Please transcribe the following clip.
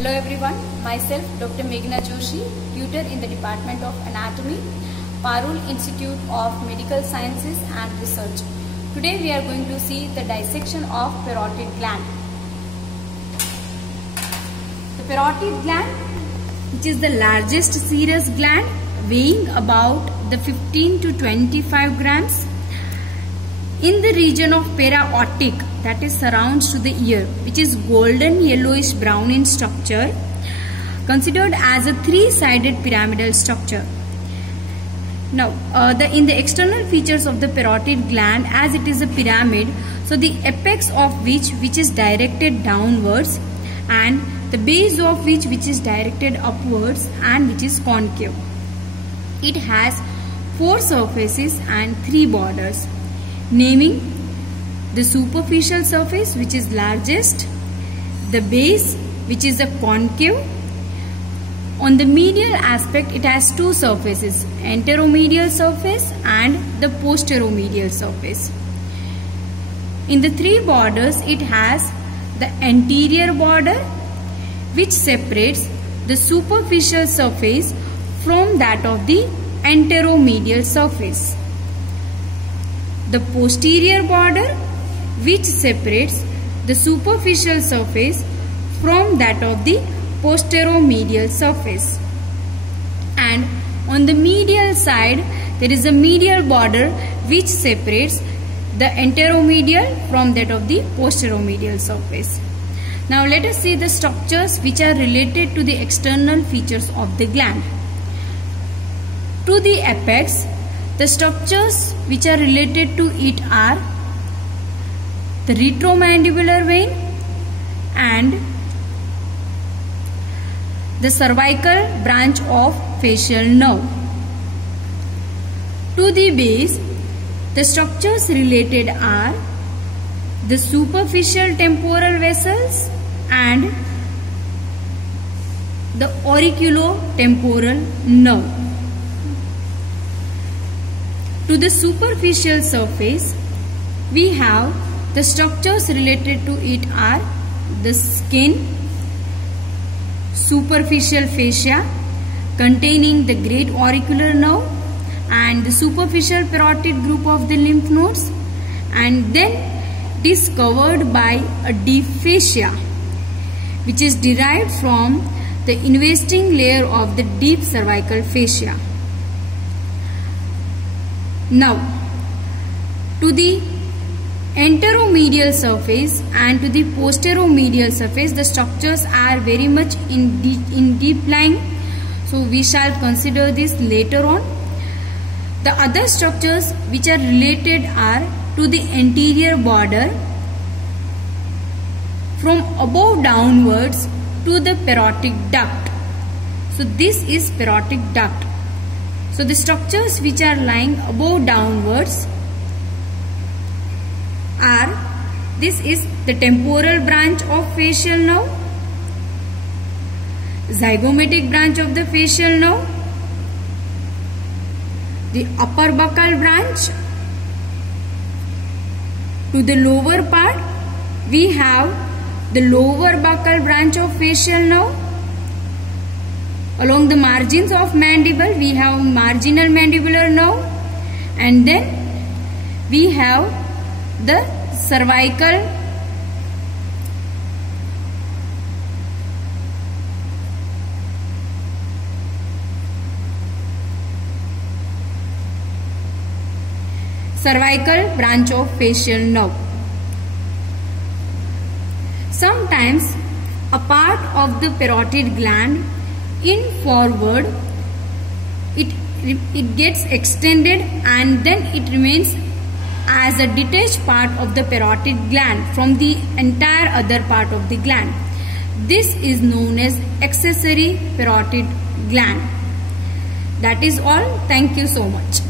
Hello everyone, myself Dr. Meghna Joshi, tutor in the Department of Anatomy, Parul Institute of Medical Sciences and Research. Today we are going to see the dissection of parotid gland. The parotid gland, which is the largest serous gland, weighing about the 15 to 25 grams, in the region of para-aortic, that is surrounds to the ear, which is golden yellowish brown in structure, considered as a three-sided pyramidal structure. Now, in the external features of the parotid gland, as it is a pyramid, so the apex of which is directed downwards, and the base of which is directed upwards and which is concave. It has 4 surfaces and 3 borders, naming the superficial surface, which is largest, the base, which is a concave. On the medial aspect, it has 2 surfaces, anteromedial surface and the posteromedial surface. In the 3 borders, it has the anterior border, which separates the superficial surface from that of the anteromedial surface. The posterior border, which separates the superficial surface from that of the posteromedial surface. And on the medial side, there is a medial border which separates the anteromedial from that of the posteromedial surface. Now let us see the structures which are related to the external features of the gland. To the apex, the structures which are related to it are the retromandibular vein and the cervical branch of facial nerve. To the base, the structures related are the superficial temporal vessels and the auriculotemporal nerve. To the superficial surface, we have the structures related to it are the skin, superficial fascia containing the great auricular nerve and the superficial parotid group of the lymph nodes, and then it is covered by a deep fascia which is derived from the investing layer of the deep cervical fascia. Now, to the anteromedial surface and to the posteromedial surface, the structures are very much in deep lying. So, we shall consider this later on. The other structures which are related are to the anterior border from above downwards to the parotid duct. So, this is parotid duct. So, the structures which are lying above downwards are, this is the temporal branch of facial nerve, zygomatic branch of the facial nerve, the upper buccal branch. To the lower part, we have the lower buccal branch of facial nerve. Along the margins of mandible, we have marginal mandibular nerve, and then we have the cervical branch of facial nerve. Sometimes a part of the parotid gland in forward, it gets extended and then it remains as a detached part of the parotid gland from the entire other part of the gland. This is known as accessory parotid gland. That is all. Thank you so much.